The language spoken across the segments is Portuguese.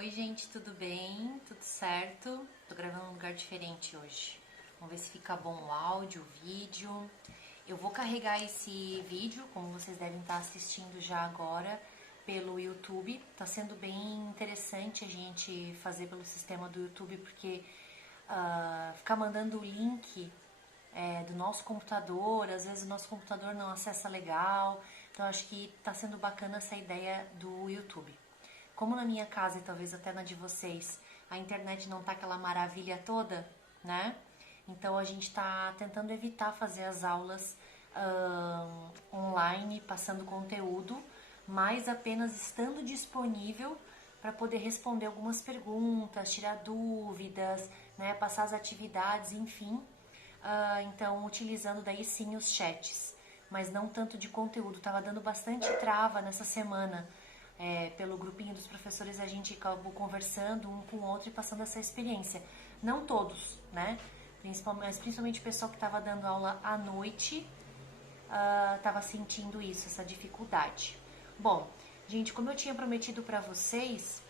Oi gente, tudo bem? Tudo certo? Tô gravando num lugar diferente hoje. Vamos ver se fica bom o áudio, o vídeo. Eu vou carregar esse vídeo, como vocês devem estar assistindo já agora, pelo YouTube. Tá sendo bem interessante a gente fazer pelo sistema do YouTube, porque ficar mandando o link do nosso computador, às vezes o nosso computador não acessa legal. Então acho que tá sendo bacana essa ideia do YouTube. Como na minha casa e talvez até na de vocês, a internet não tá aquela maravilha toda, né? Então a gente tá tentando evitar fazer as aulas online, passando conteúdo, mas apenas estando disponível para poder responder algumas perguntas, tirar dúvidas, né, passar as atividades, enfim. Então, utilizando daí sim os chats, mas não tanto de conteúdo. Tava dando bastante trava nessa semana. Pelo grupinho dos professores a gente acabou conversando um com o outro e passando essa experiência. Não todos, né? Mas principalmente o pessoal que estava dando aula à noite estava sentindo isso, essa dificuldade. Bom, gente, como eu tinha prometido para vocês,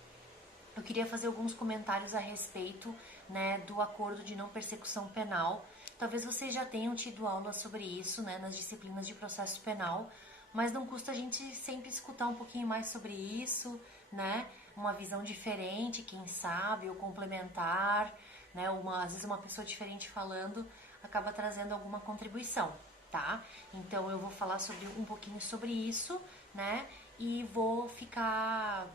eu queria fazer alguns comentários a respeito, né, do acordo de não persecução penal. Talvez vocês já tenham tido aula sobre isso, né, nas disciplinas de processo penal, mas não custa a gente sempre escutar um pouquinho mais sobre isso, né, uma visão diferente, quem sabe, ou complementar, né, às vezes uma pessoa diferente falando acaba trazendo alguma contribuição, tá? Então eu vou falar um pouquinho sobre isso, né, e vou ficar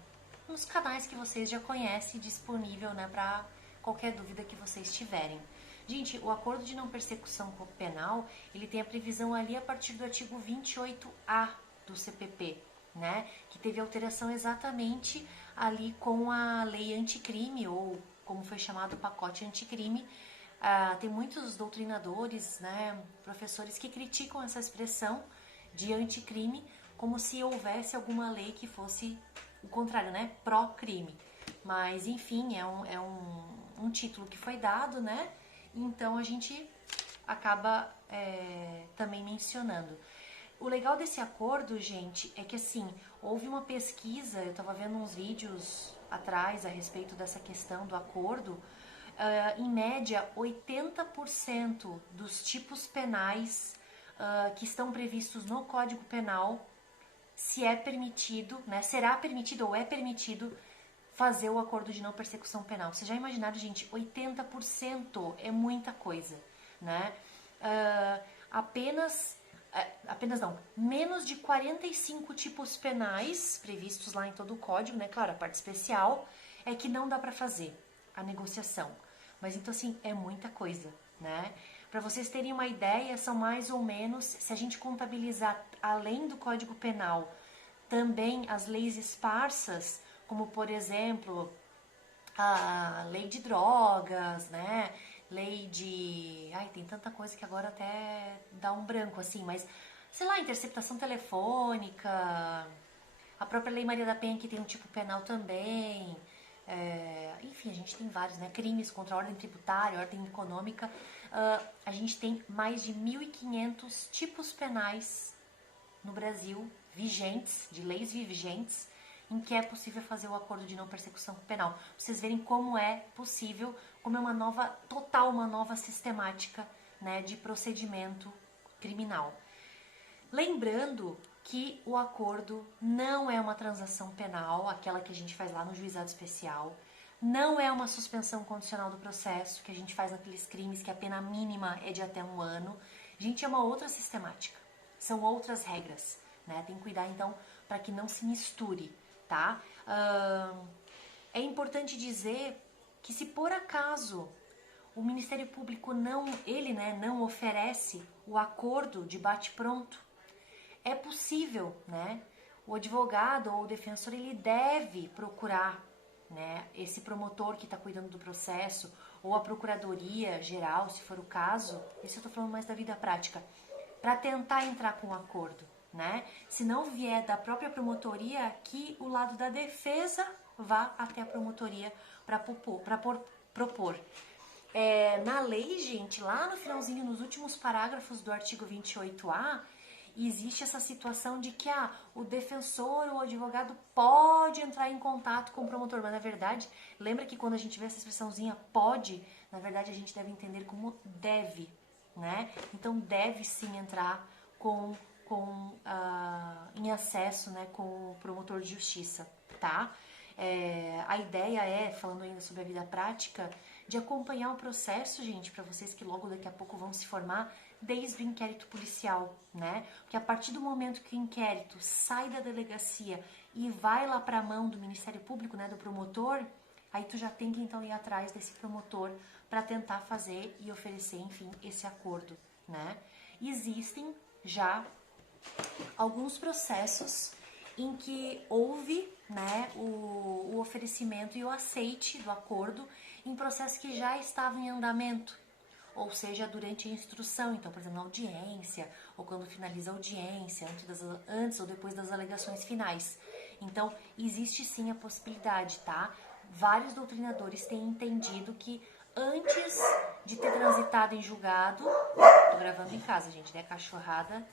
nos canais que vocês já conhecem, disponível, né, para qualquer dúvida que vocês tiverem. Gente, o acordo de não persecução penal, ele tem a previsão ali a partir do artigo 28A do CPP, né, que teve alteração exatamente ali com a lei anticrime, ou como foi chamado o pacote anticrime. Tem muitos doutrinadores, né, professores que criticam essa expressão de anticrime como se houvesse alguma lei que fosse o contrário, né, pró-crime. Mas, enfim, é um título que foi dado, né, então a gente acaba também mencionando. O legal desse acordo, gente, é que assim, houve uma pesquisa, eu estava vendo uns vídeos atrás a respeito dessa questão do acordo. Em média, 80% dos tipos penais que estão previstos no Código Penal, se é permitido, né, será permitido ou é permitido fazer o acordo de não persecução penal. Vocês já imaginaram, gente, 80% é muita coisa, né? Apenas não, menos de 45 tipos penais previstos lá em todo o código, né? Claro, a parte especial é que não dá para fazer a negociação. Mas então assim, é muita coisa, né? Para vocês terem uma ideia, são mais ou menos, se a gente contabilizar além do Código Penal, também as leis esparsas, como por exemplo, a lei de drogas, né? Lei de... Ai, tem tanta coisa que agora até dá um branco, assim, mas, sei lá, interceptação telefônica, a própria Lei Maria da Penha, que tem um tipo penal também. Enfim, a gente tem vários, né? Crimes contra a ordem tributária, a ordem econômica. A gente tem mais de 1.500 tipos penais no Brasil, vigentes, de leis vigentes, em que é possível fazer o acordo de não persecução penal. Pra vocês verem como é possível, como é uma nova sistemática, né, de procedimento criminal. Lembrando que o acordo não é uma transação penal, aquela que a gente faz lá no juizado especial, não é uma suspensão condicional do processo, que a gente faz naqueles crimes que a pena mínima é de até 1 ano. Gente, é uma outra sistemática, são outras regras, né? Tem que cuidar então para que não se misture, tá? É importante dizer que se por acaso o Ministério Público não oferece o acordo de bate-pronto, é possível, né? O advogado ou o defensor, ele deve procurar, né, esse promotor que está cuidando do processo, ou a procuradoria geral, se for o caso, isso eu estou falando mais da vida prática, para tentar entrar com um acordo, né? Se não vier da própria promotoria, que o lado da defesa vá até a promotoria para propor. Na lei, gente, lá no finalzinho, nos últimos parágrafos do artigo 28A, existe essa situação de que o defensor ou o advogado pode entrar em contato com o promotor, mas na verdade, lembra que quando a gente vê essa expressãozinha pode, na verdade a gente deve entender como deve, né? Então deve sim entrar em acesso, né, com o promotor de justiça, tá? A ideia é, falando ainda sobre a vida prática, de acompanhar o processo, gente, para vocês que logo daqui a pouco vão se formar, desde o inquérito policial, né? Porque a partir do momento que o inquérito sai da delegacia e vai lá para a mão do Ministério Público, né, do promotor, aí tu já tem que então ir atrás desse promotor para tentar fazer e oferecer, enfim, esse acordo, né? Existem já alguns processos em que houve, né, o oferecimento e o aceite do acordo em processos que já estavam em andamento, ou seja, durante a instrução, então, por exemplo, na audiência, ou quando finaliza a audiência, antes ou depois das alegações finais. Então, existe sim a possibilidade, tá? Vários doutrinadores têm entendido que antes de ter transitado em julgado, tô gravando em casa, gente, né, cachorrada,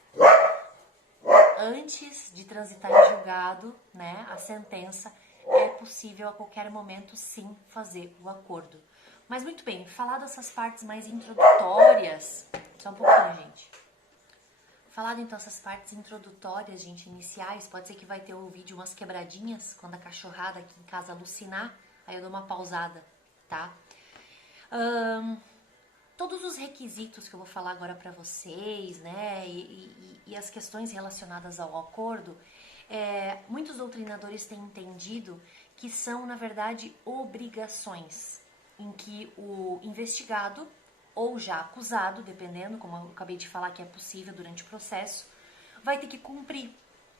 antes de transitar em julgado, né, a sentença, é possível a qualquer momento sim fazer o acordo. Mas muito bem, falar dessas partes mais introdutórias, só um pouquinho, gente. Falado então essas partes introdutórias, gente, iniciais, pode ser que vai ter o vídeo umas quebradinhas, quando a cachorrada aqui em casa alucinar, aí eu dou uma pausada, tá? Todos os requisitos que eu vou falar agora para vocês, né, e as questões relacionadas ao acordo, muitos doutrinadores têm entendido que são, na verdade, obrigações em que o investigado ou já acusado, dependendo, como eu acabei de falar que é possível durante o processo, vai ter que cumprir,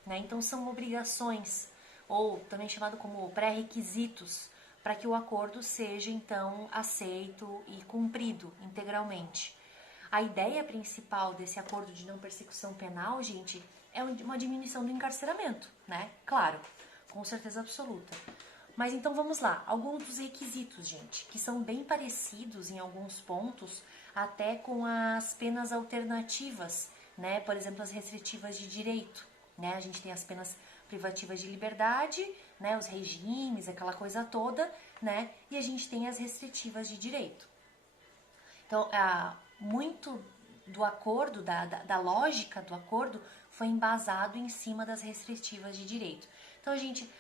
né? Então são obrigações, ou também chamado como pré-requisitos, para que o acordo seja então aceito e cumprido integralmente. A ideia principal desse acordo de não persecução penal, gente, é uma diminuição do encarceramento, né? Claro, com certeza absoluta. Mas então vamos lá, alguns dos requisitos, gente, que são bem parecidos em alguns pontos, até com as penas alternativas, né? Por exemplo, as restritivas de direito, né? A gente tem as penas privativas de liberdade, né? Os regimes, aquela coisa toda, né? E a gente tem as restritivas de direito. Então, muito do acordo, da lógica do acordo, foi embasado em cima das restritivas de direito. Então, gente,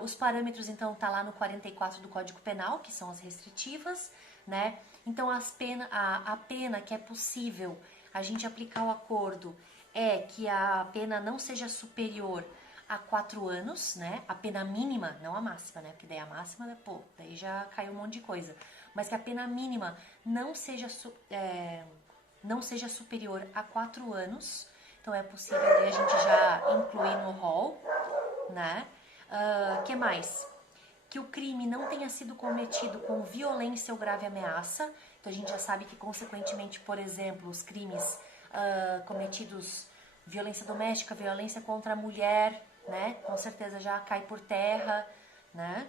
os parâmetros, então, tá lá no 44 do Código Penal, que são as restritivas, né? Então, a pena que é possível a gente aplicar o acordo é que a pena não seja superior a 4 anos, né? A pena mínima, não a máxima, né? Porque daí a máxima, pô, daí já caiu um monte de coisa. Mas que a pena mínima não seja superior a 4 anos. Então, é possível a gente já incluir no rol, né? Que mais? Que o crime não tenha sido cometido com violência ou grave ameaça. Então a gente já sabe que, consequentemente, por exemplo, os crimes cometidos, violência doméstica, violência contra a mulher, né? Com certeza já cai por terra, né?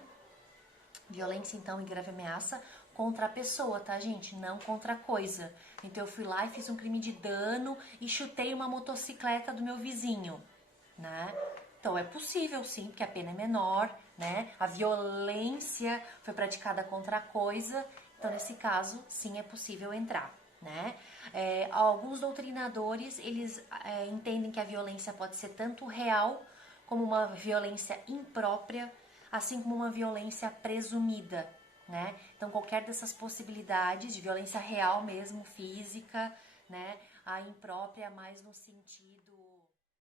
Violência, então, e grave ameaça contra a pessoa, tá, gente? Não contra a coisa. Então eu fui lá e fiz um crime de dano e chutei uma motocicleta do meu vizinho, né? Então é possível sim, porque a pena é menor, né? A violência foi praticada contra a coisa, então nesse caso sim é possível entrar, né? Alguns doutrinadores, eles entendem que a violência pode ser tanto real como uma violência imprópria, assim como uma violência presumida, né? Então qualquer dessas possibilidades de violência real mesmo, física, né? A imprópria mais no sentido